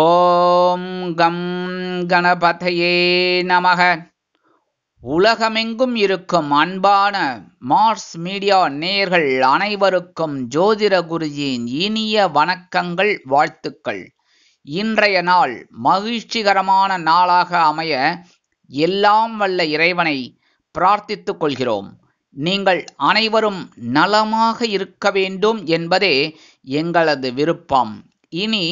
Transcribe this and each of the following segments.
ஓம் come கணபதையே நமக. உலகமெங்கும் இருக்கும் அன்பான மார்ஸ் மீடியா நேயர்கள் அனைவருக்கும் ஜோதிட குருஜியின் இனிய வணக்கங்கள், வாழ்த்துக்கள். இன்றைய நாள் மகிழ்ச்சிகரமான நாளாக அமைய எல்லாம் வல்ல இறைவனை பிரார்த்தித்துக் கொள்கிறோம். நீங்கள் அனைவரும் நலமாக இருக்க வேண்டும் என்பதே எங்களது விருப்பம். இனி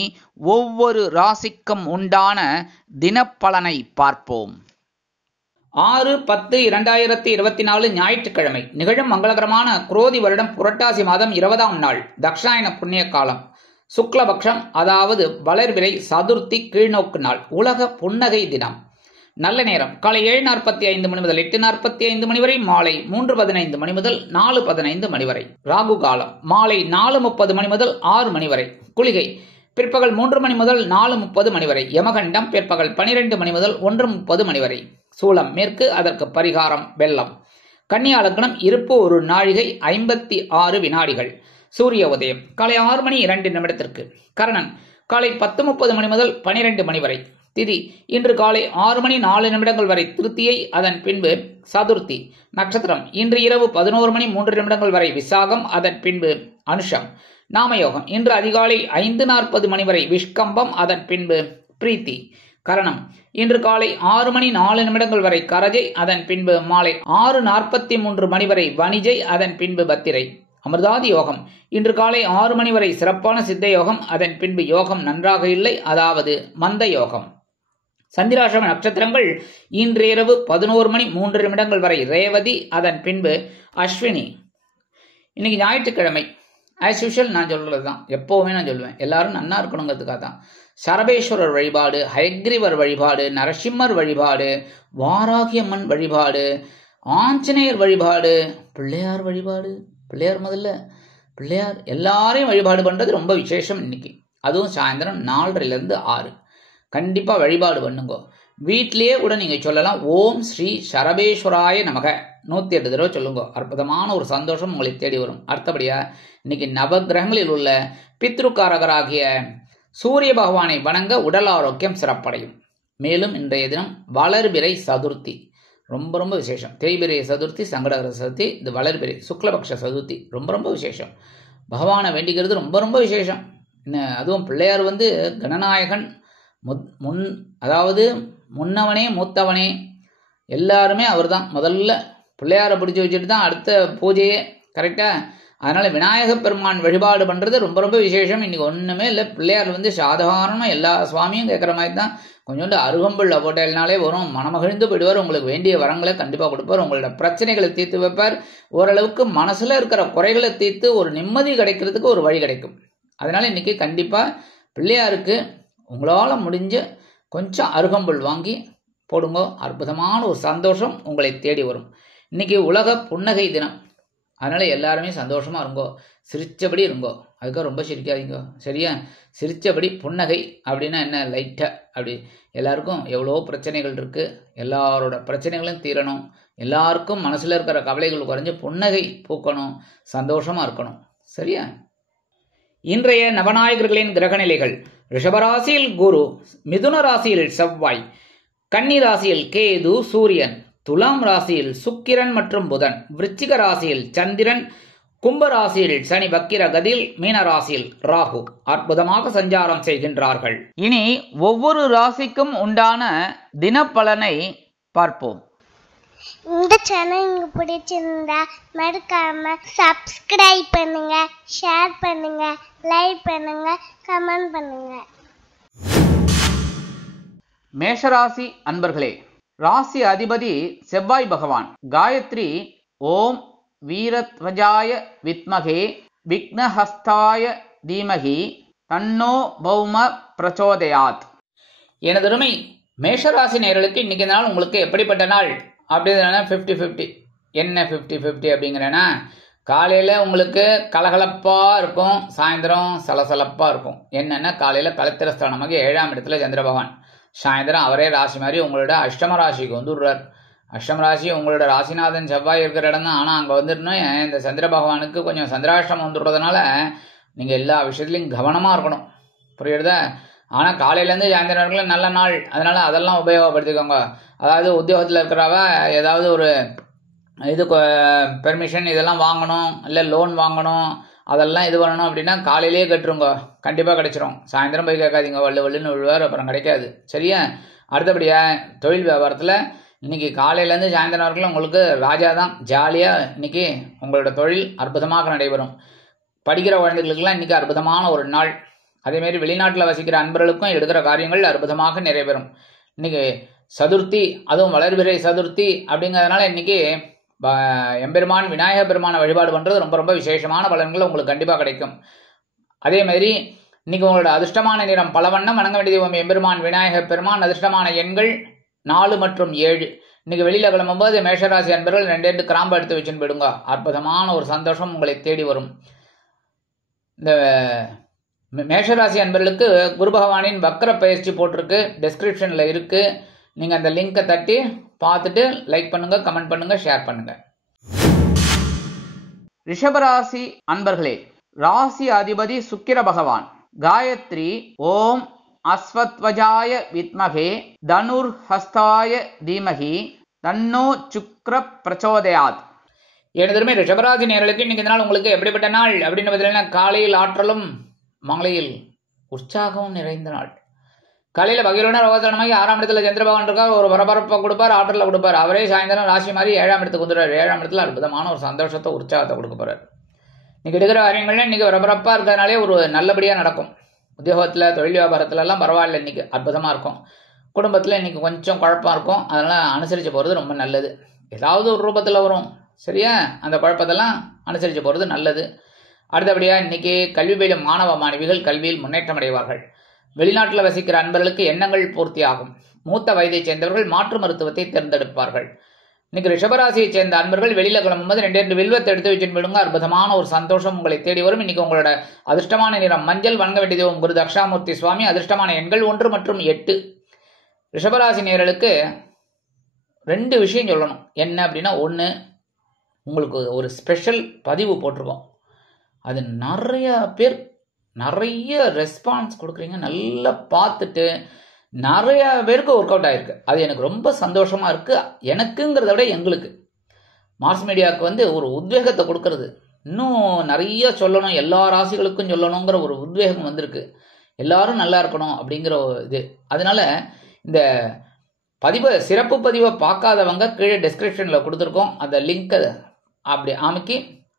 ஒவ்வொரு ராசிக்கும் உண்டான தினப்பலனை பார்ப்போம். 6/10/2024 ஞாயிற்றுக்கிழமை நிகழும் மங்களகரமான குரோதி வருடம் புரட்டாசி மாதம் 20ஆம் நாள், தக்ஷாயன புண்ணிய காலம், சுக்லபக்ஷம், அதாவது வளர்பிறை சதுர்த்தி கீழ்நோக்கு நாள், உலக புன்னகை தினம். நல்ல நேரம் காலை 7:45 மணி முதல் 8:45 மணி வரை, மாலை 3:15 மணி முதல் 4:15 மணி வரை. ராகு காலம் மாலை 4:30 மணி முதல் 6 மணி வரை. குளிகை பிற்பகல் 3 மணி முதல் 4:30 மணி வரை. யமகண்டம் பிற்பகல் 12 மணி முதல் 1:30 மணி வரை. சூலம் மேற்கு, அதற்கு பரிகாரம் வெள்ளம். கன்னியா லக்னம், இருப்பு 1 நாழிகை 56 வினாடிகள். சூரிய உதயம் காலை 6 மணி 2 நிமிடத்திற்கு. கரணன் காலை 10:30 மணி முதல் 12 மணி வரை. திதி இன்று காலை 6 மணி 4 நிமிடங்கள் வரை திருத்தியை, அதன் பின்பு சதுர்த்தி. நட்சத்திரம் இன்று இரவு 11 மணி 3 நிமிடங்கள் வரை விசாகம், அதன் பின்பு அனுஷம். நாமயோகம் இன்று அதிகாலை 5:40 மணி வரை விஷ்கம்பம், அதன் பின்பு பிரீத்தி. கரணம் இன்று காலை 6 மணி 4 நிமிடங்கள் வரை கரஜை, அதன் பின்பு மாலை 6:43 மணி வரை வணிஜை, அதன் பின்பு பத்திரை. அமிர்தாதி யோகம் இன்று காலை 6 மணி வரை சிறப்பான சித்த யோகம், அதன் பின்பு யோகம் நன்றாக இல்லை, அதாவது மந்த யோகம். சந்திராசிரம நட்சத்திரங்கள் இன்று இரவு 11 மணி 3 நிமிடங்கள் வரை ரேவதி, அதன் பின்பு அஸ்வினி. இன்னைக்கு ஞாயிற்றுக்கிழமை. ஆஸ் யூஷுவல் நான் சொல்றது தான், எப்போவுமே நான் சொல்லுவேன், எல்லாரும் நன்னா இருக்கணுங்கிறதுக்காக தான். சரபேஸ்வரர் வழிபாடு, ஹயக்ரீவர் வழிபாடு, நரசிம்மர் வழிபாடு, வாராகியம்மன் வழிபாடு, ஆஞ்சநேயர் வழிபாடு, பிள்ளையார் வழிபாடு. பிள்ளையார் முதல்ல பிள்ளையார் எல்லாரையும் வழிபாடு பண்ணுறது ரொம்ப விசேஷம் இன்னைக்கு. அதுவும் சாயந்தரம் 4:30 to 6 கண்டிப்பாக வழிபாடு பண்ணுங்க. வீட்டிலேயே கூட நீங்கள் சொல்லலாம், ஓம் ஸ்ரீ சரபேஸ்வராய நமக 108 தடவை சொல்லுங்க. அற்புதமான ஒரு சந்தோஷம் உங்களை தேடி வரும். அடுத்தபடியா இன்னைக்கு நவகிரகங்களில் உள்ள பித்ருக்காரகராகிய சூரிய பகவானை வணங்க உடல் ஆரோக்கியம் சிறப்படையும். மேலும் இன்றைய தினம் வளர்பிறை சதுர்த்தி, ரொம்ப ரொம்ப விசேஷம். தேய்பிரை சதுர்த்தி, சங்கடகர சதுர்த்தி, இது வளர்பிறை சுக்லபக்ஷ சதுர்த்தி, ரொம்ப ரொம்ப விசேஷம். பகவானை வேண்டிக்கிறது ரொம்ப ரொம்ப விசேஷம். அதுவும் பிள்ளையார் கணநாயகன், அதாவது முன்னவனே மூத்தவனே, எல்லாருமே அவர் தான். முதல்ல பிள்ளையாரை பிடிச்சி வச்சுட்டு தான் அடுத்த பூஜையே, கரெக்டா? அதனால விநாயக பெருமான் வழிபாடு பண்றது ரொம்ப ரொம்ப விசேஷம். இன்னைக்கு ஒண்ணுமே இல்லை, பிள்ளையார் சாதாரணமா எல்லா சுவாமியும் கேட்குற மாதிரி தான். கொஞ்சோண்டு அருகம்புல் போட்டேனாலே வரும், மனமகிழ்ந்து போயிடுவார். உங்களுக்கு வேண்டிய வரங்களை கண்டிப்பா கொடுப்பார். உங்களோட பிரச்சனைகளை தீர்த்து வைப்பார். ஓரளவுக்கு மனசுல இருக்கிற குறைகளை தீர்த்து ஒரு நிம்மதி கிடைக்கிறதுக்கு ஒரு வழி கிடைக்கும். அதனால இன்னைக்கு கண்டிப்பா பிள்ளையாருக்கு உங்களால முடிஞ்ச கொஞ்சம் அருகம்புல் வாங்கி போடுங்க. அற்புதமான ஒரு சந்தோஷம் உங்களை தேடி வரும். இன்னைக்கு உலக புன்னகை தினம். அதனால எல்லாருமே சந்தோஷமா இருங்கோ, சிரிச்சபடி இருங்கோ. அதுக்காக ரொம்ப சிரிக்காதீங்க, சரியா? சிரிச்சபடி புன்னகை அப்படின்னா என்ன, லைட்டா அப்படி. எல்லாருக்கும் எவ்வளோ பிரச்சனைகள் இருக்கு, எல்லாரோட பிரச்சனைகளும் தீரணும், எல்லாருக்கும் மனசுல இருக்கிற கவலைகள் குறைஞ்சு புன்னகை பூக்கணும், சந்தோஷமா இருக்கணும், சரியா? இன்றைய நவநாயகர்களின் கிரகநிலைகள்: ரிஷபராசியில் குரு, மிதுன ராசியில் செவ்வாய், கன்னி ராசியில் கேது சூரியன், துலாம் ராசியில் சுக்கிரன் மற்றும் புதன், விருச்சிக ராசியில் சந்திரன், கும்ப ராசியில் சனி வக்கிர கதியில், மீன ராசியில் ராகு அற்புதமாக சஞ்சாரம் செய்கின்றார்கள். இனி ஒவ்வொரு ராசிக்கும் உண்டான தினப்பலனை பார்ப்போம். இந்த சேனல் உங்களுக்கு பிடிச்சிருந்தா மறக்காம சப்ஸ்கிரைப் பண்ணுங்க, ஷேர் பண்ணுங்க, லைக் பண்ணுங்க, கமெண்ட் பண்ணுங்க. மேஷராசி அன்பர்களே, ராசி அதிபதி செவ்வாய் பகவான். காயத்ரி ஓம் வீரத்வஜாய வித்மகே விக்னஹஸ்தாய தீமகி தன்னோ பௌம பிரச்சோதயாத். எனதருமை மேஷராசி நேயர்களுக்கு இன்னைக்கு நாள் உங்களுக்கு எப்படிப்பட்ட நாள் அப்படின்னா 50-50. என்ன 50-50 அப்படிங்கிறேன்னா, காலையில் உங்களுக்கு கலகலப்பாக இருக்கும், சாயந்தரம் சலசலப்பாக இருக்கும். என்னென்னா, காலையில் கலத்திரஸ்தானமாக 7ஆம் இடத்துல சந்திர பகவான், சாயந்தரம் அவரே ராசி மாதிரி உங்களோட அஷ்டம ராசிக்கு வந்துடுறார். அஷ்டம ராசி உங்களோட ராசிநாதன் செவ்வாய் இருக்கிற இடம் தான். ஆனால் அங்கே வந்துடணும், இந்த சந்திர பகவானுக்கு கொஞ்சம் சந்திராஷ்டமம் வந்துடுறதுனால நீங்கள் எல்லா விஷயத்துலையும் கவனமாக இருக்கணும், புரியுறதா? ஆனால் காலையிலேருந்து சாயந்தரம் வரைக்கும் நல்ல நாள், அதனால் அதெல்லாம் உபயோகப்படுத்திக்கோங்க. அதாவது உத்தியோகத்தில் இருக்கிறவ ஏதாவது ஒரு இது பெர்மிஷன் இதெல்லாம் வாங்கணும், இல்லை லோன் வாங்கணும், அதெல்லாம் இது பண்ணணும் அப்படின்னா காலையிலேயே கட்டுருங்க, கண்டிப்பாக கிடைச்சிரும். சாயந்தரம் போய் கேட்காதீங்க, வள்ளுன்னு விழுவார், அப்புறம் கிடைக்காது. சரியா? அடுத்தபடியாக தொழில் வியாபாரத்தில் இன்றைக்கி காலையிலேருந்து சாயந்தரம் வரைக்கும் உங்களுக்கு ராஜா தான், ஜாலியாக இன்றைக்கி உங்களோட தொழில் அற்புதமாக நடைபெறும். படிக்கிற குழந்தைகளுக்கெல்லாம் இன்றைக்கி அற்புதமான ஒரு நாள். அதேமாரி வெளிநாட்டில் வசிக்கிற அன்பர்களுக்கும் எடுக்கிற காரியங்கள் அற்புதமாக நிறைவேறும். இன்றைக்கி சதுர்த்தி, அதுவும் வளர்பிறை சதுர்த்தி அப்படிங்கிறதுனால இன்றைக்கி எம்பெருமான் விநாயகர் பெருமானை வழிபாடு பண்ணுறது ரொம்ப ரொம்ப விசேஷமான பலன்கள் உங்களுக்கு கண்டிப்பாக கிடைக்கும். அதேமாதிரி இன்றைக்கி உங்களோட அதிர்ஷ்டமான நிறம் பலவண்ணம், வணங்க வேண்டிய தெய்வம் எம்பெருமான் விநாயகர் பெருமான். அதிர்ஷ்டமான எண்கள் 4 மற்றும் 7. இன்றைக்கி வெளியில் கிளம்பும்போது மேஷராசி அன்பர்கள் 2 கிராம்பு எடுத்து வச்சுன்னு போயிடுங்க. அற்புதமான ஒரு சந்தோஷம் உங்களை தேடி வரும். இந்த மேஷராசி அன்பர்களுக்கு குரு பகவானின் வக்ர பயிற்சி போட்டிருக்கு, டெஸ்கிரிப்ஷனில் இருக்குது. நீங்கள் அந்த லிங்கை தட்டி பார்த்துட்டு லைக் பண்ணுங்கள், கமெண்ட் பண்ணுங்கள், ஷேர் பண்ணுங்கள். ரிஷபராசி அன்பர்களே, ராசி அதிபதி சுக்கிர பகவான். காயத்ரி ஓம் அஸ்வத்வஜாய வித்மகே தனுர் ஹஸ்தாய தீமகி தன்னோ சுக்ர பிரச்சோதயாத். எனதுமே ரிஷபராசி நேயர்களுக்கு இன்னைக்கு இந்த நாள் உங்களுக்கு எப்படிப்பட்ட நாள் அப்படின்னு பார்த்தீங்கன்னா, காலையில் ஆற்றலும் மாலையில் உற்சாகமும் நிறைந்த நாள். காலையில் பகிரோன ரோகத்தனமாகி 6ஆம் இடத்துல சந்திர பகவான் இருக்கார், ஒரு பரபரப்பை கொடுப்பார், ஆற்றலை கொடுப்பார். அவரே சாயந்தரம் ராசி மாதிரி 7ஆம் இடத்துக்கு வந்துடுறாரு. 7ஆம் இடத்துல அற்புதமான ஒரு சந்தோஷத்தை உற்சாகத்தை கொடுக்க போறாரு. இன்னைக்கு எடுக்கிற காரியங்கள்ல இன்னைக்கு பரபரப்பாக இருக்கிறதுனாலே ஒரு நல்லபடியாக நடக்கும். உத்தியோகத்தில் தொழில் வியாபாரத்துலலாம் பரவாயில்ல, இன்னைக்கு அற்புதமாக இருக்கும். குடும்பத்தில் இன்னைக்கு கொஞ்சம் குழப்பம் இருக்கும், அதனால் அனுசரித்து போகிறது ரொம்ப நல்லது. ஏதாவது ஒரு ரூபத்தில் வரும், சரியா? அந்த குழப்பத்தெல்லாம் அனுசரித்து போகிறது நல்லது. அடுத்தபடியாக இன்னைக்கு கல்வி பயிலும் மாணவ மாணவிகள் கல்வியில் முன்னேற்றம் அடைவார்கள். வெளிநாட்டில் வசிக்கிற அன்பர்களுக்கு எண்ணங்கள் பூர்த்தி ஆகும். மூத்த வயதைச் சேர்ந்தவர்கள் மாற்று மருத்துவத்தை தேர்ந்தெடுப்பார்கள். இன்னைக்கு ரிஷபராசியைச் சேர்ந்த அன்பர்கள் வெளியில் கிளம்பும்போது 2 வில்வத்தை எடுத்து வச்சுட்டு விடுங்க. அற்புதமான ஒரு சந்தோஷம் உங்களை தேடி வரும். இன்னைக்கு உங்களோட அதிர்ஷ்டமான நிறம் மஞ்சள், வணங்க வேண்டிய தெய்வம் குரு தக்ஷாமூர்த்தி சுவாமி. அதிர்ஷ்டமான எண்கள் 1 மற்றும் 8. ரிஷபராசி நேயர்களுக்கு 2 விஷயம் சொல்லணும். என்ன அப்படின்னா, 1, உங்களுக்கு ஒரு ஸ்பெஷல் பதிவு போட்டிருக்கோம், அது நிறைய ரெஸ்பான்ஸ் கொடுக்குறீங்க, நல்லா பார்த்துட்டு நிறைய பேருக்கு ஒர்க் அவுட் ஆகிருக்கு. அது எனக்கு ரொம்ப சந்தோஷமாக இருக்குது. எனக்குங்கிறத விட எங்களுக்கு மாஸ் மீடியாவுக்கு ஒரு உத்வேகத்தை கொடுக்கறது, இன்னும் நிறைய சொல்லணும், எல்லா ராசிகளுக்கும் சொல்லணுங்கிற ஒரு உத்வேகம் வந்திருக்கு. எல்லாரும் நல்லா இருக்கணும் அப்படிங்கிற இது. அதனால இந்த பதிவை, சிறப்பு பதிவை பார்க்காதவங்க கீழே டிஸ்கிரிப்ஷனில் கொடுத்துருக்கோம், அந்த லிங்க்கை அப்படி அமைக்கி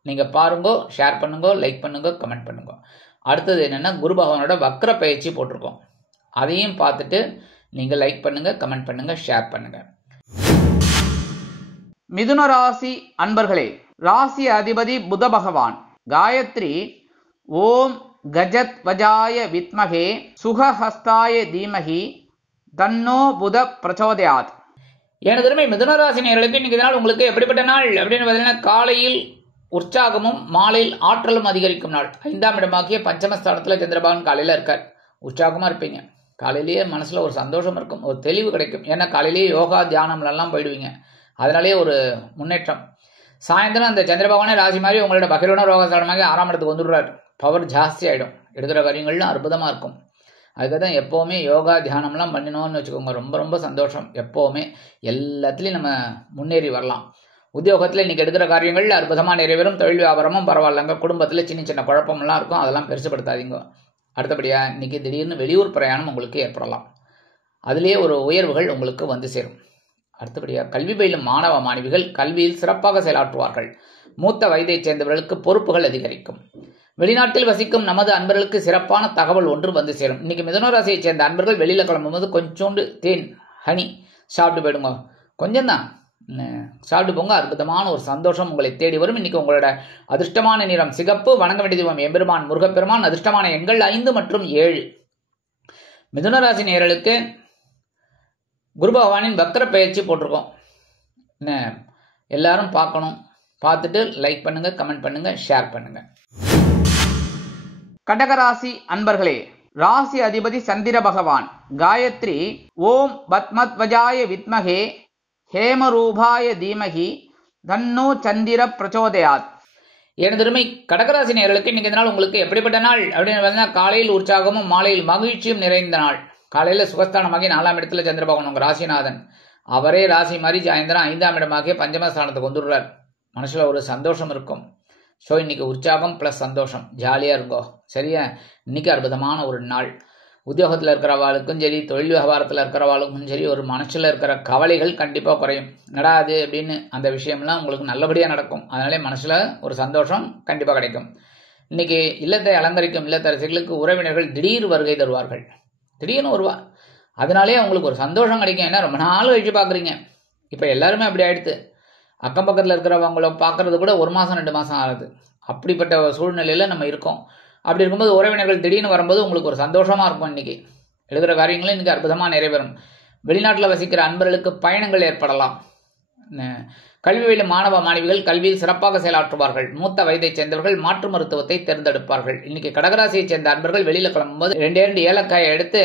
நீங்கள் பாருங்கோ, ஷேர் பண்ணுங்க, லைக் பண்ணுங்க, கமெண்ட் பண்ணுங்க. அடுத்தது என்னென்னா, குரு பகவானோட வக்ர பயிற்சி போட்டிருக்கோம், அதையும் பார்த்துட்டு நீங்கள் லைக் பண்ணுங்கள், கமெண்ட் பண்ணுங்கள், ஷேர் பண்ணுங்கள். மிதுன ராசி அன்பர்களே, ராசி அதிபதி புத பகவான். காயத்ரி ஓம் கஜத் வஜாய வித்மகே சுகஹஸ்தாய தீமகி தன்னோ புத பிரச்சோதயாத். எனதுமே மிதுன ராசி நேயர்களுக்கு இன்னைக்கு நாள் உங்களுக்கு எப்படிப்பட்ட நாள் அப்படின்னு பார்த்தீங்கன்னா, காலையில் உற்சாகமும் மாலையில் ஆற்றலும் அதிகரிக்கும் நாள். 5ஆம் இடமாக்கிய பஞ்சமஸ்தானத்தில் சந்திரபகவான் காலையில் இருக்கார். உற்சாகமாக இருப்பீங்க. காலையிலேயே மனசில் ஒரு சந்தோஷம் இருக்கும், ஒரு தெளிவு கிடைக்கும். ஏன்னா காலையிலேயே யோகா தியானம்லாம் போயிடுவீங்க, அதனாலேயே ஒரு முன்னேற்றம். சாயந்தரம் அந்த சந்திரபகவானே ராசி மாதிரி உங்களோட பகிரோன ரோகஸ்தானமாக 6ஆம் இடத்துக்கு வந்துடுறார். பவர் ஜாஸ்தி ஆகிடும், எடுக்கிற காரியங்கள்லாம் அற்புதமாக இருக்கும். அதுக்காக தான் எப்போவுமே யோகா தியானம்லாம் பண்ணினோன்னு வச்சுக்கோங்க, ரொம்ப ரொம்ப சந்தோஷம். எப்போவுமே எல்லாத்துலேயும் நம்ம முன்னேறி வரலாம். உத்தியோகத்தில் இன்றைக்கி எடுக்கிற காரியங்கள் அற்புதமாக நிறைவேறும். தொழில் வியாபாரமும் பரவாயில்லங்க. குடும்பத்தில் சின்ன சின்ன குழப்பம்லாம் இருக்கும், அதெல்லாம் பெருசுப்படுத்தாதீங்க. அடுத்தபடியாக இன்றைக்கி திடீர்னு வெளியூர் பிரயாணம் உங்களுக்கு ஏற்படலாம், அதிலே ஒரு உயர்வுகள் உங்களுக்கு வந்து சேரும். அடுத்தபடியாக கல்வி பயிலும் மாணவ மாணவிகள் கல்வியில் சிறப்பாக செயலாற்றுவார்கள். மூத்த வயதைச் சேர்ந்தவர்களுக்கு பொறுப்புகள் அதிகரிக்கும். வெளிநாட்டில் வசிக்கும் நமது அன்பர்களுக்கு சிறப்பான தகவல் ஒன்று வந்து சேரும். இன்னைக்கு மிதுன ராசியைச் சேர்ந்த அன்பர்கள் வெளியில் கிளம்பும்போது கொஞ்சோண்டு தேன், ஹனி சாப்பிட்டு போயிடுங்க. கொஞ்சம் தான் சாப்பிட்டு போங்க. அற்புதமான ஒரு சந்தோஷம் உங்களை தேடி வரும். இன்னைக்கு உங்களோட அதிர்ஷ்டமான நிறம் சிகப்பு, வணங்க வேண்டிய தெய்வம் எம்பெருமான் முருகப்பெருமான். அதிர்ஷ்டமான எண்கள் 5 மற்றும் 7. மிதுன ராசி நேயர்களுக்கு குரு பகவானின் வக்ர பயிற்சி போட்டிருக்கோம், என்ன எல்லாரும் பார்க்கணும். பார்த்துட்டு லைக் பண்ணுங்க, கமெண்ட் பண்ணுங்க, ஷேர் பண்ணுங்க. கடகராசி அன்பர்களே, ராசி அதிபதி சந்திர பகவான். காயத்ரி ஓம் பத்மத்வஜாய வித்மகே ஹேமரூபாய தீமகி தன்னோ சந்திர பிரச்சோதயாத். எனதருமை கடகராசி நேயர்களுக்கு இன்னைக்கு நாள் உங்களுக்கு எப்படிப்பட்ட நாள் அப்படின்னு பார்த்தீங்கன்னா, காலையில் உற்சாகமும் மாலையில் மகிழ்ச்சியும் நிறைந்த நாள். காலையில் சுகஸ்தானமாகி 4ஆம் இடத்துல சந்திர பகவான் உங்க ராசிநாதன் அவரே ராசி மாதிரி சாயந்தரம் 5ஆம் இடமாகிய பஞ்சமஸ்தானத்துக்கு வந்துடுறார். மனசுல ஒரு சந்தோஷம் இருக்கும். ஸோ இன்னைக்கு உற்சாகம் ப்ளஸ் சந்தோஷம், ஜாலியாக இருக்கும். சரியா? இன்னைக்கு அற்புதமான ஒரு நாள். உத்தியோகத்தில் இருக்கிறவாளுக்கும் சரி, தொழில் வியாபாரத்தில் இருக்கிறவாளுக்கும் சரி, ஒரு மனசில் இருக்கிற கவலைகள் கண்டிப்பாக குறையும். நடாது அப்படின்னு அந்த விஷயம்லாம் உங்களுக்கு நல்லபடியாக நடக்கும். அதனாலே மனசில் ஒரு சந்தோஷம் கண்டிப்பாக கிடைக்கும். இன்னைக்கு இல்லத்தை அலங்கரிக்கும் இல்லத்தரசிகளுக்கு உறவினர்கள் திடீர் வருகை தருவார்கள். திடீர்னு வருவா. அதனாலே அவங்களுக்கு ஒரு சந்தோஷம் கிடைக்கும். ஏன்னா ரொம்ப நாள் கழிச்சு பார்க்குறீங்க. இப்போ எல்லாருமே அப்படி ஆயிடுத்து. அக்கம் பக்கத்தில் இருக்கிறவங்கள பார்க்கறது கூட 1 மாதம் 2 மாதம் ஆகுது. அப்படிப்பட்ட சூழ்நிலையில் நம்ம இருக்கோம். அப்படி இருக்கும்போது உறவினர்கள் திடீர்னு வரும்போது உங்களுக்கு ஒரு சந்தோஷமாக இருக்கும். இன்றைக்கி எழுதுகிற காரியங்களும் இன்றைக்கி அற்புதமாக நிறைவேறும். வெளிநாட்டில் வசிக்கிற அன்பர்களுக்கு பயணங்கள் ஏற்படலாம். கல்வி பயிலும் மாணவ மாணவிகள் கல்வியில் சிறப்பாக செயலாற்றுவார்கள். மூத்த வயதைச் சேர்ந்தவர்கள் மாற்று மருத்துவத்தை தேர்ந்தெடுப்பார்கள். இன்றைக்கி கடகராசியைச் சேர்ந்த அன்பர்கள் வெளியில் கிளம்பும்போது 2 ஏலக்காயை எடுத்து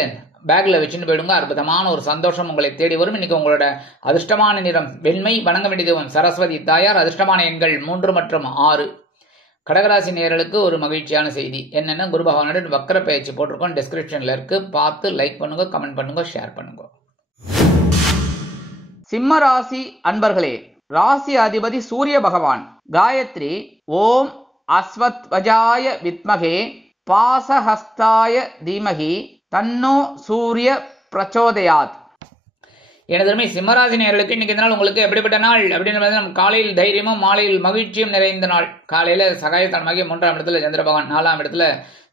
பேக்கில் வச்சுன்னு போயிடுங்க. அற்புதமான ஒரு சந்தோஷம் உங்களை தேடி வரும். இன்னைக்கு உங்களோட அதிர்ஷ்டமான நிறம் வெண்மை. வணங்க வேண்டிய தெய்வம் சரஸ்வதி தாயார். அதிர்ஷ்டமான எண்கள் 3 மற்றும் 6. கடகராசி நேயர்களுக்கு ஒரு மகிழ்ச்சியான செய்தி என்னன்னா, குரு பகவானுடன் வக்கர பயிற்சி போட்டிருக்கோம். டிஸ்கிரிப்ஷன்ல இருக்கு. பார்த்து லைக் பண்ணுங்க, கமெண்ட் பண்ணுங்க, ஷேர் பண்ணுங்க. சிம்ம ராசி அன்பர்களே, ராசி அதிபதி சூரிய பகவான். காயத்ரி ஓம் அஸ்வத்வஜாய வித்மகே பாசஹஸ்தாய தீமகி தன்னோ சூரிய பிரச்சோதயாத். எனதருமை சிம்மராசி நேயர்களுக்கு இன்னைக்கு நாள் உங்களுக்கு எப்படிப்பட்ட நாள் அப்படின்னு நம்ம காலையில் தைரியமும் மாலையில் மகிழ்ச்சியும் நிறைந்த நாள். காலையில் சகாயஸ்தானமாகி 3ஆம் இடத்துல சந்திர பகவான், 4ஆம் இடத்துல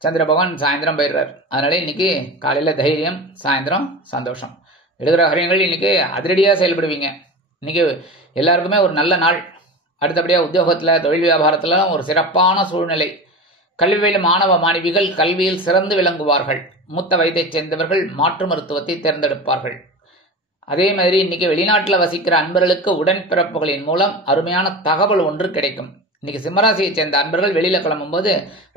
சந்திர பகவான் சாயந்தரம் போயிடுறார். அதனால இன்னைக்கு காலையில் தைரியம், சாயந்தரம் சந்தோஷம். எடுக்கிற காரியங்கள் இன்னைக்கு அதிரடியாக செயல்படுவீங்க. இன்னைக்கு எல்லாருக்குமே ஒரு நல்ல நாள். அடுத்தபடியாக உத்தியோகத்தில் தொழில் வியாபாரத்திலாம் ஒரு சிறப்பான சூழ்நிலை. கல்வி பயிலும் மாணவ மாணவிகள் கல்வியில் சிறந்து விளங்குவார்கள். மூத்த வயதைச் சேர்ந்தவர்கள் மாற்று மருத்துவத்தை தேர்ந்தெடுப்பார்கள். அதே மாதிரி இன்னைக்கு வெளிநாட்டில் வசிக்கிற அன்பர்களுக்கு உடன்பிறப்புகளின் மூலம் அருமையான தகவல் ஒன்று கிடைக்கும். இன்னைக்கு சிம்மராசியை சேர்ந்த அன்பர்கள் வெளியில கிளம்பும்போது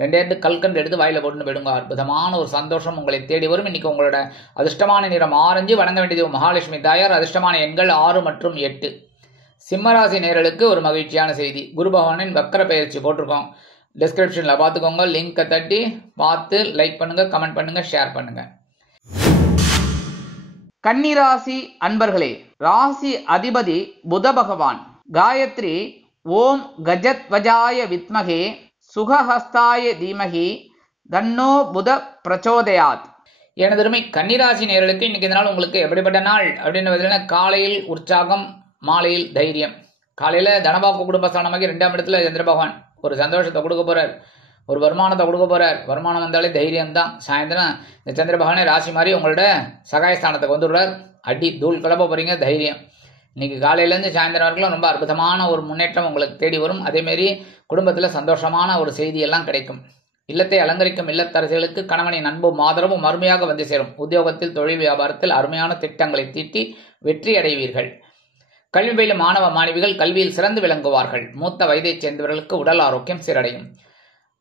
2 கல்கண்டு எடுத்து வாயில போட்டுன்னு போயிடுங்க. அற்புதமான ஒரு சந்தோஷம் உங்களை தேடி வரும். இன்னைக்கு உங்களோட அதிர்ஷ்டமான நிறம் ஆரஞ்சு. வணங்க வேண்டியது மகாலட்சுமி தாயார். அதிர்ஷ்டமான எண்கள் 6 மற்றும் 8. சிம்மராசி நேயர்களுக்கு ஒரு மகிழ்ச்சியான செய்தி. குரு பகவானின் வக்கர பயிற்சி போட்டிருக்கோம். டிஸ்கிரிப்ஷனில் பார்த்துக்கோங்க. லிங்கை தட்டி பார்த்து லைக் பண்ணுங்க, கமெண்ட் பண்ணுங்க, ஷேர் பண்ணுங்க. கன்னிராசி அன்பர்களே, ராசி அதிபதி புத பகவான். காயத்ரி ஓம் கஜத்வஜாய வித்மகே சுகஹஸ்தாய தீமகி தன்னோ புத பிரச்சோதயாத். எனதருமை கன்னிராசி நேயர்களுக்கு இன்னைக்கு இந்த நாள் உங்களுக்கு எப்படிப்பட்ட நாள் அப்படின்னு பார்த்தீங்கன்னா, காலையில் உற்சாகம், மாலையில் தைரியம். காலையில் தனபாக்கு குடும்பஸ்தானமாகி 2ஆம் இடத்துல சந்திர பகவான் ஒரு சந்தோஷத்தை கொடுக்க போறார், ஒரு வருமானத்தை கொடுக்க போறார். வருமானம் வந்தாலே தைரியம் தான். சாயந்தரம் இந்த சந்திர பகவானே ராசி மாதிரி உங்களோட சகாயஸ்தானத்துக்கு வந்துடுறார். அடி தூள் கிளப்ப போறீங்க. தைரியம். இன்னைக்கு காலையிலேருந்து சாயந்தரம் வரைக்கும் ரொம்ப அற்புதமான ஒரு முன்னேற்றம் உங்களுக்கு தேடி வரும். அதேமாரி குடும்பத்தில் சந்தோஷமான ஒரு செய்தியெல்லாம் கிடைக்கும். இல்லத்தை அலங்கரிக்கும் இல்லத்தரசிகளுக்கு கணவனின் அன்பும் ஆதரவும் அருமையாக வந்து சேரும். உத்தியோகத்தில் தொழில் வியாபாரத்தில் அருமையான திட்டங்களை தீட்டி வெற்றி அடைவீர்கள். கல்வி பயிலும் மாணவ மாணவிகள் கல்வியில் சிறந்து விளங்குவார்கள். மூத்த வயதைச் சேர்ந்தவர்களுக்கு உடல் ஆரோக்கியம் சீரடையும்.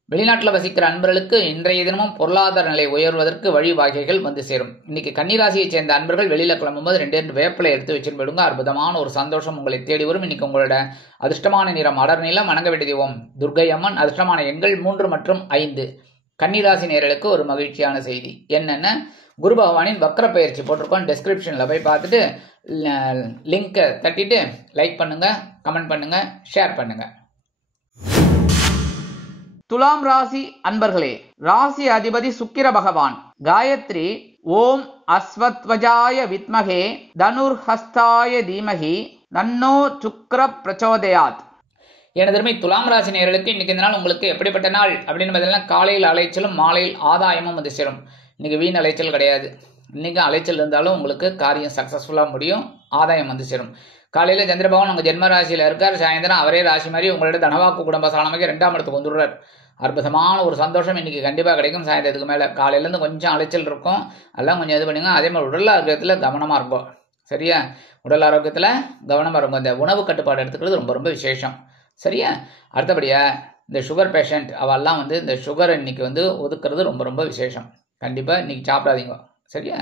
வெளிநாட்டில் வசிக்கிற அன்பர்களுக்கு இன்றைய தினமும் பொருளாதார நிலை உயர்வதற்கு வழிவகைகள் வந்து சேரும். இன்னைக்கு கன்னிராசியை சேர்ந்த அன்பர்கள் வெளியில கிளம்பும்போது 2 வேப்பிலை எடுத்து வச்சுட்டு போயிடுங்க. அற்புதமான ஒரு சந்தோஷம் உங்களை தேடி வரும். இன்னைக்கு உங்களோட அதிர்ஷ்டமான நிறம் அடர் நிலம். வணங்க வேண்டிய தெய்வம் துர்க்கை அம்மன். அதிர்ஷ்டமான எண்கள் 3 மற்றும் 5. கன்னிராசி நேயர்களுக்கு ஒரு மகிழ்ச்சியான செய்தி என்னென்ன, குரு பகவானின் வக்கர பயிற்சி போட்டிருக்கோம். டிஸ்கிரிப்ஷனில் போய் பார்த்துட்டு லிங்கை தட்டிட்டு லைக் பண்ணுங்க, கமெண்ட் பண்ணுங்க, ஷேர் பண்ணுங்க. துலாம் ராசி அன்பர்களே, ராசி அதிபதி சுக்கிர பகவான். காயத்ரி ஓம் அஸ்வத்வஜாய வித்மகே தனுர்ஹஸ்தாய தீமகி தன்னோ சுக்ர பிரச்சோதயாத். எனதருமை துலாம் ராசி நேயர்களுக்கு இன்னைக்கு இந்த நாள் உங்களுக்கு எப்படிப்பட்ட நாள் அப்படின்னு பார்த்தீங்கன்னா, காலையில் அலைச்சலும் மாலையில் ஆதாயமும் வந்து சேரும். இன்னைக்கு வீண் அலைச்சல் கிடையாது. இன்னைக்கு அலைச்சல் இருந்தாலும் உங்களுக்கு காரியம் சக்சஸ்ஃபுல்லாக முடியும். ஆதாயம் வந்து சேரும். காலையில் சந்திர பகவான் உங்கள் ஜென்ம ராசியில் இருக்கார். சாயந்தரம் அவரே ராசி மாதிரி உங்களோட தனவாக்கு குடும்ப சாணமாக 2ஆம் இடத்துக்கு வந்துடுறார். அற்புதமான ஒரு சந்தோஷம் இன்னைக்கு கண்டிப்பாக கிடைக்கும். சாயந்தரத்துக்கு மேலே காலையிலேருந்து கொஞ்சம் அலைச்சல் இருக்கும். அதெல்லாம் கொஞ்சம் இது பண்ணுங்க. அதே மாதிரி உடல் ஆரோக்கியத்தில் கவனமாக இருக்கும். சரியா? உடல் ஆரோக்கியத்தில் கவனமாக இருக்கும். இந்த உணவு கட்டுப்பாடு எடுத்துக்கிறது ரொம்ப ரொம்ப விசேஷம். சரியா? அடுத்தபடியாக இந்த சுகர் பேஷண்ட் அவெல்லாம் இந்த சுகர் இன்னைக்கு ஒதுக்குறது ரொம்ப ரொம்ப விசேஷம். கண்டிப்பாக இன்னைக்கு சாப்பிடாதீங்க. சரியா?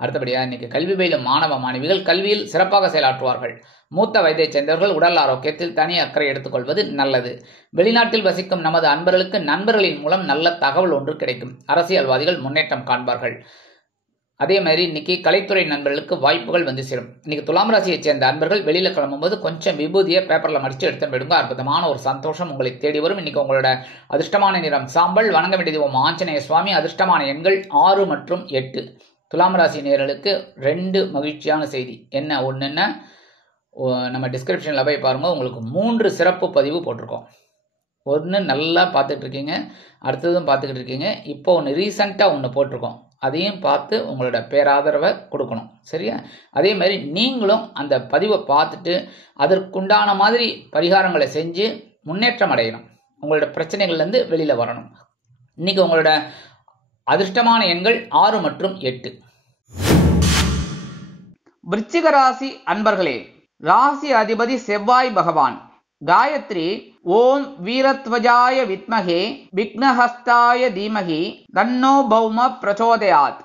அடுத்தபடியாக இன்னைக்கு கல்வி பயிலும் மாணவ மாணவிகள் கல்வியில் சிறப்பாக செயலாற்றுவார்கள். மூத்த வயதைச் சேர்ந்தவர்கள் உடல் ஆரோக்கியத்தில் தனி அக்கறை எடுத்துக்கொள்வது நல்லது. வெளிநாட்டில் வசிக்கும் நமது அன்பர்களுக்கு நண்பர்களின் மூலம் நல்ல தகவல் ஒன்று கிடைக்கும். அரசியல்வாதிகள் முன்னேற்றம் காண்பார்கள். அதே மாதிரி இன்னைக்கு கலைத்துறை நண்பர்களுக்கு வாய்ப்புகள் வந்து சேரும். இன்னைக்கு துலாம் ராசியைச் சேர்ந்த அன்பர்கள் வெளியில கிளம்பும்போது கொஞ்சம் விபூதியை பேப்பர்ல மடிச்சு எடுத்து விடுங்க. அற்புதமான ஒரு சந்தோஷம் உங்களை தேடி வரும். இன்னைக்கு உங்களோட அதிர்ஷ்டமான நிறம் சாம்பல். வணங்க வேண்டியது ஓம் ஆஞ்சநேய சுவாமி. அதிர்ஷ்டமான எண்கள் 6 மற்றும் 8. துலாம் ராசி நேயர்களுக்கு 2 மகிழ்ச்சியான செய்தி. என்ன ஒண்ணுன்னா, நம்ம டிஸ்கிரிப்ஷன்ல போய் பாருங்க, உங்களுக்கு 3 சிறப்பு பதிவு போட்டிருக்கோம். ஒன்று நல்லா பார்த்துட்டு இருக்கீங்க, அடுத்ததும் பார்த்துக்கிட்டு இருக்கீங்க, இப்போ ஒன்று ரீசண்டாக ஒன்று போட்டிருக்கோம், அதையும் பார்த்து உங்களோட பேராதரவை கொடுக்கணும். சரியா? அதே மாதிரி நீங்களும் அந்த பதிவை பார்த்துட்டு அதற்குண்டான மாதிரி பரிகாரங்களை செஞ்சு முன்னேற்றம் அடையணும். உங்களோட பிரச்சனைகள்லேருந்து வெளியில் வரணும். இன்னைக்கு உங்களோட அதிர்ஷ்டமான எண்கள் 6 மற்றும் 8. விருச்சிக ராசி அன்பர்களே, ராசி அதிபதி செவ்வாய் பகவான். காயத்ரி ஓம் வீரத்வஜாய வித்மகே விக்னஹஸ்தாய தீமகி தன்னோ பௌம பிரச்சோதயாத்.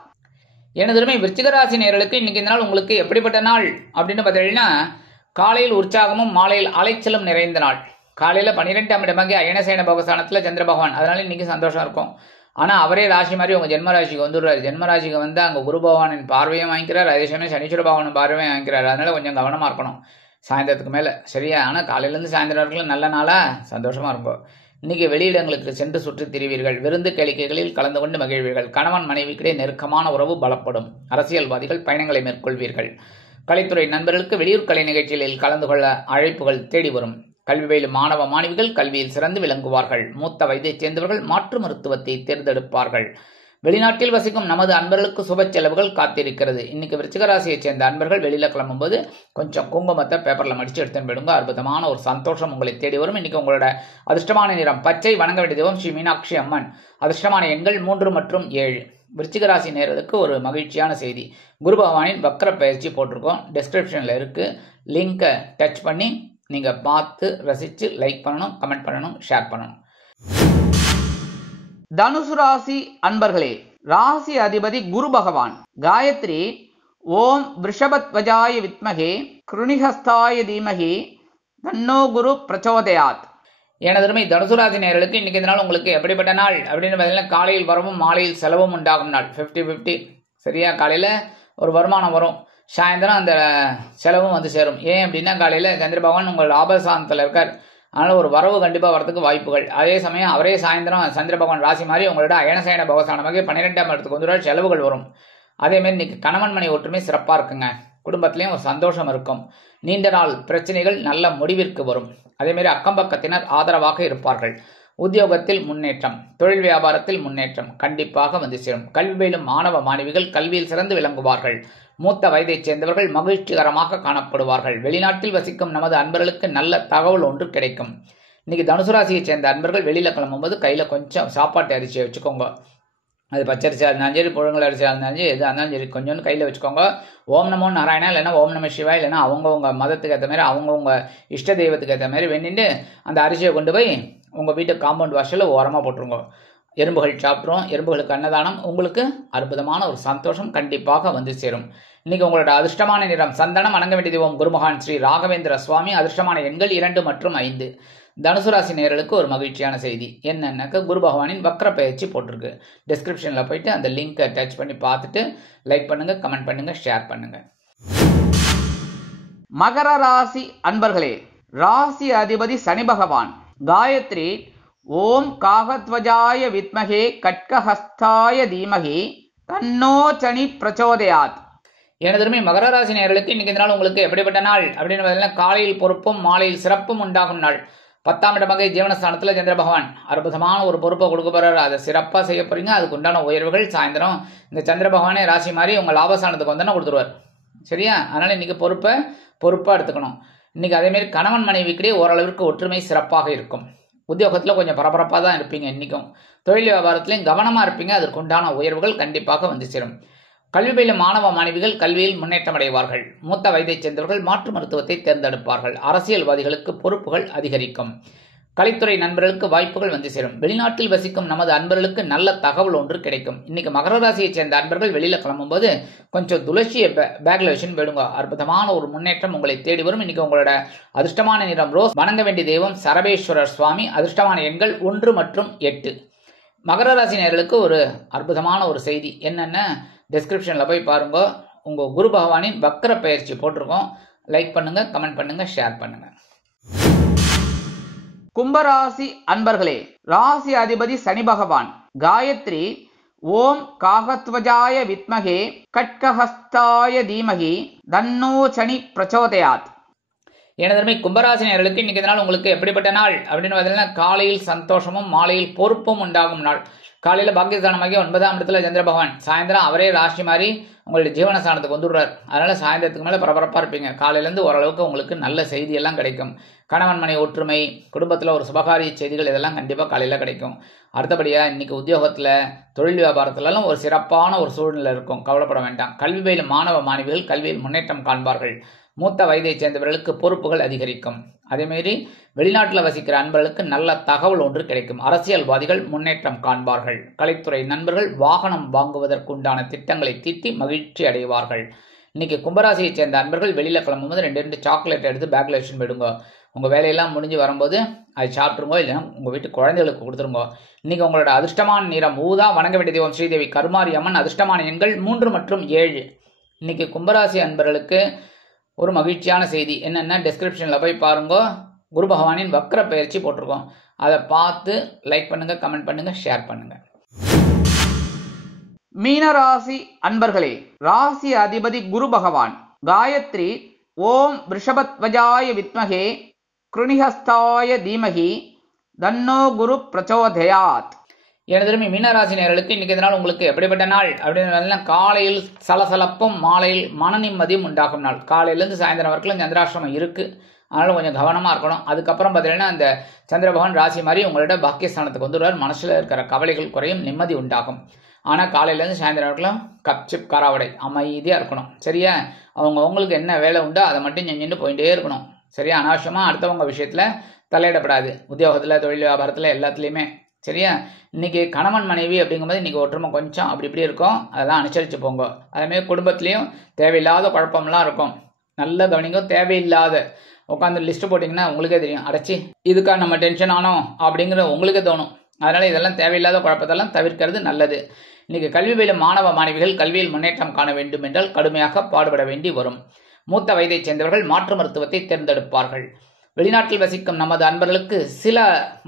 எனதுமே விருச்சிக ராசி நேயர்களுக்கு இன்னைக்கு இந்த நாள் உங்களுக்கு எப்படிப்பட்ட நாள் அப்படின்னு பார்த்தீங்கன்னா, காலையில் உற்சாகமும் மாலையில் அலைச்சலும் நிறைந்த நாள். காலையில் 12ஆம் இடமாக அயனசேன பகஸ்தானத்தில் சந்திர பகவான், அதனால இன்னைக்கு சந்தோஷம் இருக்கும். ஆனால் அவரே ராசி மாதிரி உங்கள் ஜென்மராசிக்கு வந்துடுறாரு. ஜென்மராசிக்கு வந்து அங்கே குரு பகவானின் பார்வையும் வாங்கிக்கிறார், அதே சமயம் சனீஸ்வர பகவானின் பார்வையும் வாங்கிக்கிறார். அதனால கொஞ்சம் கவனமாக இருக்கணும் சாயந்தரத்துக்கு மேலே. சரியா? ஆனால் காலையிலேருந்து சாயந்தரம் வரைக்கும் நல்ல நாளாக சந்தோஷமாக இருக்கும். இன்னைக்கு வெளியிடங்களுக்கு சென்று சுற்றி திரிவீர்கள். விருந்து கேளிக்கைகளில் கலந்து கொண்டு மகிழ்வீர்கள். கணவன் மனைவிக்கிடையே நெருக்கமான உறவு பலப்படும். அரசியல்வாதிகள் பயணங்களை மேற்கொள்வீர்கள். கலைத்துறை நண்பர்களுக்கு வெளியூர் கலை நிகழ்ச்சிகளில் கலந்து கொள்ள அழைப்புகள் தேடி வரும். கல்வி பயிலும் மாணவ மாணவிகள் கல்வியில் சிறந்து விளங்குவார்கள். மூத்த வயதைச் சேர்ந்தவர்கள் மாற்று மருத்துவத்தை தேர்ந்தெடுப்பார்கள். வெளிநாட்டில் வசிக்கும் நமது அன்பர்களுக்கு சுப செலவுகள் காத்திருக்கிறது. இன்னைக்கு விருச்சிக ராசியைச் சேர்ந்த அன்பர்கள் வெளியில கிளம்பும்போது கொஞ்சம் குங்குமத்தை பேப்பர்ல மடிச்சு எடுத்து விடுங்க. அற்புதமான ஒரு சந்தோஷம் உங்களை தேடி வரும். இன்னைக்கு உங்களோட அதிர்ஷ்டமான நிறம் பச்சை. வணங்க வேண்டிய தெய்வம் ஸ்ரீ மீனாட்சி அம்மன். அதிர்ஷ்டமான எண்கள் 3 மற்றும் 7. விருச்சிக ராசி நேயர்களுக்கு ஒரு மகிழ்ச்சியான செய்தி. குரு பகவானின் வக்ர பயிற்சி போட்டிருக்கோம், டிஸ்கிரிப்ஷன்ல இருக்கு. லிங்கை டச் பண்ணி நீங்க பார்த்து ரசிச்சு லைக் பண்ணணும், கமெண்ட் பண்ணணும், ஷேர் பண்ணணும். தனுசு ராசி அன்பர்களே, ராசி அதிபதி குரு பகவான். காயத்ரி ஓம் விருஷபத்வஜாய வித்மகே கிருணிஹஸ்தாய தீமகி தன்னோ குரு பிரச்சோதயாத். எனதருமை தனுசு ராசி நேயர்களுக்கு இன்னைக்கு இந்த நாள் உங்களுக்கு எப்படிப்பட்ட நாள் அப்படின்னு பார்த்தீங்கன்னா, காலையில் வரவும் மாலையில் செலவும் உண்டாகும் நாள். 50-50. சரியா? காலையில ஒரு வருமானம் வரும், சாயந்தரம் அந்த செலவும் வந்து சேரும். ஏன் அப்படின்னா, காலையில் சந்திர பகவான் உங்கள் ஆபசாந்தத்தில் இருக்கார். அதனால் ஒரு வரவு கண்டிப்பாக வரதுக்கு வாய்ப்புகள். அதே சமயம் அவரே சாயந்தரம் சந்திர பகவான் ராசி மாதிரி உங்களோட அயனசேன பகஸ்தானமாக 12ஆம் இடத்துக்கு வந்துடுவார். செலவுகள் வரும். அதேமாதிரி இன்னைக்கு கணவன் மனை ஒற்றுமை சிறப்பாக இருக்குங்க. குடும்பத்திலையும் ஒரு சந்தோஷம் இருக்கும். நீண்ட நாள் பிரச்சனைகள் நல்ல முடிவிற்கு வரும். அதேமாதிரி அக்கம் பக்கத்தினர் ஆதரவாக இருப்பார்கள். உத்தியோகத்தில் முன்னேற்றம், தொழில் வியாபாரத்தில் முன்னேற்றம் கண்டிப்பாக வந்து சேரும். கல்வி பயிலும் மாணவ மாணவிகள் கல்வியில் சிறந்து விளங்குவார்கள். மூத்த வயதைச் சேர்ந்தவர்கள் மகிழ்ச்சிகரமாக காணப்படுவார்கள். வெளிநாட்டில் வசிக்கும் நமது அன்பர்களுக்கு நல்ல தகவல் ஒன்று கிடைக்கும். இன்னைக்கு தனுசு ராசியைச் சேர்ந்த அன்பர்கள் வெளியில கிளம்பும்போது கையில கொஞ்சம் சாப்பாட்டு அரிசியை வச்சுக்கோங்க. அது பச்சரிசியாக இருந்தாலும் சரி, புழுங்கல் அரிசியாக இருந்தாலும் சரி, எதாக இருந்தாலும் சரி, கொஞ்சோண்டு கையில் வச்சுக்கோங்க. ஓம் நமோ நாராயணா இல்லைன்னா ஓம் நம சிவாய் இல்லைன்னா அவங்கவுங்க மதத்துக்கு ஏற்ற மாதிரி அவங்கவுங்க இஷ்ட தெய்வத்துக்கு ஏற்ற மாதிரி வேண்டிட்டு அந்த அரிசியை கொண்டு போய் உங்கள் வீட்டு காம்பவுண்ட் வாசலில் ஓரமாக போட்டுருங்க. எறும்புகள் சாப்பிட்றோம். எறும்புகளுக்கு அன்னதானம். உங்களுக்கு அற்புதமான ஒரு சந்தோஷம் கண்டிப்பாக வந்து சேரும். இன்னைக்கு உங்களோட அதிர்ஷ்டமான நிறம் சந்தனம். வணங்க வேண்டிய தெய்வம் குருமகான் ஸ்ரீ ராகவேந்திர சுவாமி. அதிர்ஷ்டமான எண்கள் 2 மற்றும் 5. தனுசு ராசி நேயர்களுக்கு ஒரு மகிழ்ச்சியான செய்தி என்னன்னாக்க, குரு பகவானின் வக்ர பயிற்சி போட்டிருக்கு. டிஸ்கிரிப்ஷன்ல போயிட்டு அந்த லிங்கை டச் பண்ணி பார்த்துட்டு லைக் பண்ணுங்க, கமெண்ட் பண்ணுங்க, ஷேர் பண்ணுங்க. மகர ராசி அன்பர்களே, ராசி அதிபதி சனி பகவான். காயத்ரி ஓம் காகத்வஜாய வித்மகே கட்கஹஸ்தாய தீமகி தன்னோ சனி பிரச்சோதயாத். எனதுமே மகர ராசி நேயர்களுக்கு இன்னைக்கு இந்த நாள் உங்களுக்கு எப்படிப்பட்ட நாள் அப்படின்னு பார்த்தீங்கன்னா, காலையில் பொறுப்பும் மாலையில் சிறப்பும் உண்டாகும் நாள். 10ஆம் இடமாக ஜீவனஸ்தானத்தில் சந்திர பகவான் அற்புதமான ஒரு பொறுப்பை கொடுக்க போறாரு. அதை சிறப்பாக செய்ய போறீங்க. அதுக்கு உண்டான உயர்வுகள் சாயந்தரம் இந்த சந்திர பகவானே ராசி மாதிரி உங்கள் லாபஸ்தானத்துக்கு வந்தோன்னா கொடுத்துருவார். சரியா? அதனால இன்னைக்கு பொறுப்பாக எடுத்துக்கணும். இன்னைக்கு அதேமாரி கணவன் மனைவிக்கிடையே ஓரளவிற்கு ஒற்றுமை சிறப்பாக இருக்கும். உத்தியோகத்தில் கொஞ்சம் பரபரப்பாக தான் இருப்பீங்க. இன்னைக்கும் தொழில் வியாபாரத்திலையும் கவனமாக இருப்பீங்க. அதற்குண்டான உயர்வுகள் கண்டிப்பாக வந்து சேரும். கல்வி பயிலும் மாணவ மாணவிகள் கல்வியில் முன்னேற்றம் அடைவார்கள். மூத்த வயதைச் சேர்ந்தவர்கள் மாற்று மருத்துவத்தை தேர்ந்தெடுப்பார்கள். அரசியல்வாதிகளுக்கு பொறுப்புகள் அதிகரிக்கும். கலைத்துறை நண்பர்களுக்கு வாய்ப்புகள் வந்து சேரும். வெளிநாட்டில் வசிக்கும் நமது அன்பர்களுக்கு நல்ல தகவல் ஒன்று கிடைக்கும். இன்னைக்கு மகர ராசியை சேர்ந்த அன்பர்கள் வெளியில கிளம்பும்போது கொஞ்சம் துளசியை பேக்ல வச்சுன்னு போயிடுங்க. அற்புதமான ஒரு முன்னேற்றம் உங்களை தேடி வரும். இன்னைக்கு உங்களோட அதிர்ஷ்டமான நிறம் ரோஸ். வணங்க வேண்டிய தெய்வம் சரபேஸ்வரர் சுவாமி. அதிர்ஷ்டமான எண்கள் 1 மற்றும் 8. மகர ராசி நேயர்களுக்கு ஒரு அற்புதமான ஒரு செய்தி என்னென்ன டிஸ்கிரிப்ஷன்ல போய் பாருங்க. உங்க குரு பகவானின் வக்ர பயிற்சி போட்டிருக்கோம். லைக் பண்ணுங்க, கமெண்ட் பண்ணுங்க, ஷேர் பண்ணுங்க. கும்பராசி அன்பர்களே, ராசி அதிபதி சனி பகவான். காயத்ரி ஓம் காகத்வஜாய வித்மகே கட்கஹஸ்தாய தீமகி தன்னோ சனி பிரச்சோதயாத். எனதருமை கும்பராசி நேயர்களுக்கு இன்னைக்கு நாள் உங்களுக்கு எப்படிப்பட்ட நாள் அப்படின்னு பார்த்தீங்கன்னா, காலையில் சந்தோஷமும் மாலையில் பொறுப்பும் உண்டாகும் நாள். காலையில் பாக்கியஸ்தானமாகி 9ஆம் இடத்துல சந்திர பகவான், சாயந்தரம் அவரே ராசி மாதிரி உங்களுடைய ஜீவனஸ்தானத்துக்கு வந்துடுறார். அதனால சாயந்தரத்துக்கு மேலே பரபரப்பாக இருப்பீங்க. காலையிலேருந்து ஓரளவுக்கு உங்களுக்கு நல்ல செய்தி எல்லாம் கிடைக்கும். கணவன் மனை ஒற்றுமை, குடும்பத்தில் ஒரு சுபகாரிய செய்திகள் இதெல்லாம் கண்டிப்பாக காலையில் கிடைக்கும். அடுத்தபடியாக இன்னைக்கு உத்தியோகத்தில், தொழில் வியாபாரத்திலலாம் ஒரு சிறப்பான ஒரு சூழ்நிலை இருக்கும். கவலைப்பட வேண்டாம். கல்வி பயிலும் மாணவ மாணவிகள் கல்வியில் முன்னேற்றம் காண்பார்கள். மூத்த வயதை சேர்ந்தவர்களுக்கு பொறுப்புகள் அதிகரிக்கும். அதேமாரி வெளிநாட்டில் வசிக்கிற அன்பர்களுக்கு நல்ல தகவல் ஒன்று கிடைக்கும். அரசியல்வாதிகள் முன்னேற்றம் காண்பார்கள். கலைத்துறை நண்பர்கள் வாகனம் வாங்குவதற்குண்டான திட்டங்களை தீட்டி மகிழ்ச்சி அடைவார்கள். இன்னைக்கு கும்பராசியை சேர்ந்த அன்பர்கள் வெளியில கிளம்பும்போது 2 சாக்லேட் எடுத்து பேக்ல வச்சுன்னு போயிடுங்க. உங்க வேலையெல்லாம் முடிஞ்சு வரும்போது அதை சாப்பிட்டுருங்க, இல்லைன்னா உங்க வீட்டு குழந்தைகளுக்கு கொடுத்துருங்க. இன்னைக்கு உங்களோட அதிர்ஷ்டமான நிறம் ஊதா. வணங்க வேண்டிய தெய்வம் ஸ்ரீதேவி கருமாரி அம்மன். அதிர்ஷ்டமான எண்கள் 3 மற்றும் 7. இன்னைக்கு கும்பராசி அன்பர்களுக்கு ஒரு மகிழ்ச்சியான செய்தி என்னென்ன டிஸ்கிரிப்ஷன்ல போய் பாருங்க. குரு பகவானின் வக்ர பயிற்சி போட்டிருக்கோம். அதை பார்த்து லைக் பண்ணுங்க, கமெண்ட் பண்ணுங்க, ஷேர் பண்ணுங்க. மீனராசி அன்பர்களே, ராசி அதிபதி குரு பகவான். காயத்ரி ஓம் ரிஷபத்வஜாய வித்மகே கிருணிஹஸ்தாய தீமகி தன்னோ குரு பிரச்சோதயாத். எனது மீனராசி நேயர்களுக்கு இன்னைக்கு இதனால் உங்களுக்கு எப்படிப்பட்ட நாள் அப்படின்னு, காலையில் சலசலப்பும் மாலையில் மன நிம்மதியும் உண்டாகும் நாள். காலையிலேருந்து சாயந்தரம் வரைக்கும் சந்திராசிரமம் இருக்கு, அதனால கொஞ்சம் கவனமா இருக்கணும். அதுக்கப்புறம் பார்த்தீங்கன்னா அந்த சந்திர பகவான் ராசி மாதிரி உங்களோட பாக்கியஸ்தானத்துக்கு வந்துடுவார். மனசுல இருக்கிற கவலைகள் குறையும், நிம்மதி உண்டாகும். ஆனால் காலையிலேருந்து சாயந்தரம் வரைக்கும் கப்சிப் காராவடை அமைதியாக இருக்கணும். சரியா? அவங்களுக்கு என்ன வேலை உண்டோ அதை மட்டும் செஞ்சுட்டு போயிட்டே இருக்கணும். சரியா? அனாவசியமாக அடுத்தவங்க விஷயத்தில் தலையிடப்படாது. உத்தியோகத்தில், தொழில் வியாபாரத்தில் எல்லாத்துலேயுமே. சரியா? இன்னைக்கு கணவன் மனைவி அப்படிங்கும்போது இன்னைக்கு ஒற்றுமை கொஞ்சம் அப்படி இப்படி இருக்கும். அதெல்லாம் அனுசரித்து போங்க. அதேமாதிரி குடும்பத்திலையும் தேவையில்லாத குழப்பம்லாம் இருக்கும். நல்ல கவனிங்க. தேவையில்லாத உட்காந்து லிஸ்ட் போட்டிங்கன்னா உங்களுக்கே தெரியும், அடைச்சி இதுக்காக நம்ம டென்ஷன் ஆனோம் அப்படிங்கிற உங்களுக்கே தோணும். அதனால இதெல்லாம் தேவையில்லாத குழப்பத்தெல்லாம் தவிர்க்கிறது நல்லது. இன்னைக்கு கல்வி பயிலும் மாணவ மாணவிகள் கல்வியில் முன்னேற்றம் காண வேண்டும் என்றால் கடுமையாக பாடுபட வேண்டி வரும். மூத்த வயதை சேர்ந்தவர்கள் மாற்று மருத்துவத்தை தேர்ந்தெடுப்பார்கள். வெளிநாட்டில் வசிக்கும் நமது அன்பர்களுக்கு சில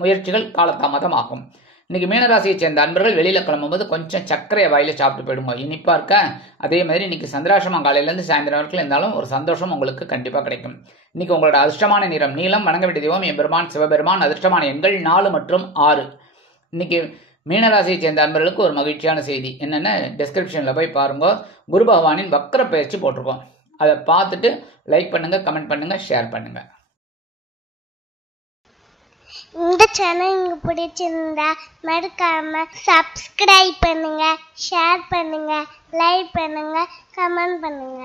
முயற்சிகள் காலதாமதம் ஆகும். இன்னைக்கு மீனராசியை சேர்ந்த அன்பர்கள் வெளியில கிளம்பும்போது கொஞ்சம் சர்க்கரையை வாயில சாப்பிட்டு போயிடுங்க. இனிப்பா இருக்க. அதே மாதிரி இன்னைக்கு சந்திராசிரமம் காலையிலேருந்து சாயந்தரம் வரைக்கும் இருந்தாலும் ஒரு சந்தோஷம் உங்களுக்கு கண்டிப்பா கிடைக்கும். இன்னைக்கு உங்களோட அதிர்ஷ்டமான நிறம் நீலம். வணங்க வேண்டிய தெய்வம் எம்பெருமான் சிவபெருமான். அதிர்ஷ்டமான எண்கள் 4 மற்றும் 6. இன்னைக்கு மீனராசியை சேர்ந்த அன்பர்களுக்கு ஒரு மகிழ்ச்சியான செய்தி என்னென்ன டிஸ்கிரிப்ஷன்ல போய் பாருங்க. குரு பகவானின் வக்ர பயிற்சி போட்டிருக்கோம். அதை பார்த்துட்டு லைக் பண்ணுங்க, கமெண்ட் பண்ணுங்க, ஷேர் பண்ணுங்க. இந்த சேனல் உங்களுக்கு பிடிச்சிருந்தா மறக்காம சப்ஸ்கிரைப் பண்ணுங்க, ஷேர் பண்ணுங்க, லைக் பண்ணுங்க, கமெண்ட் பண்ணுங்க.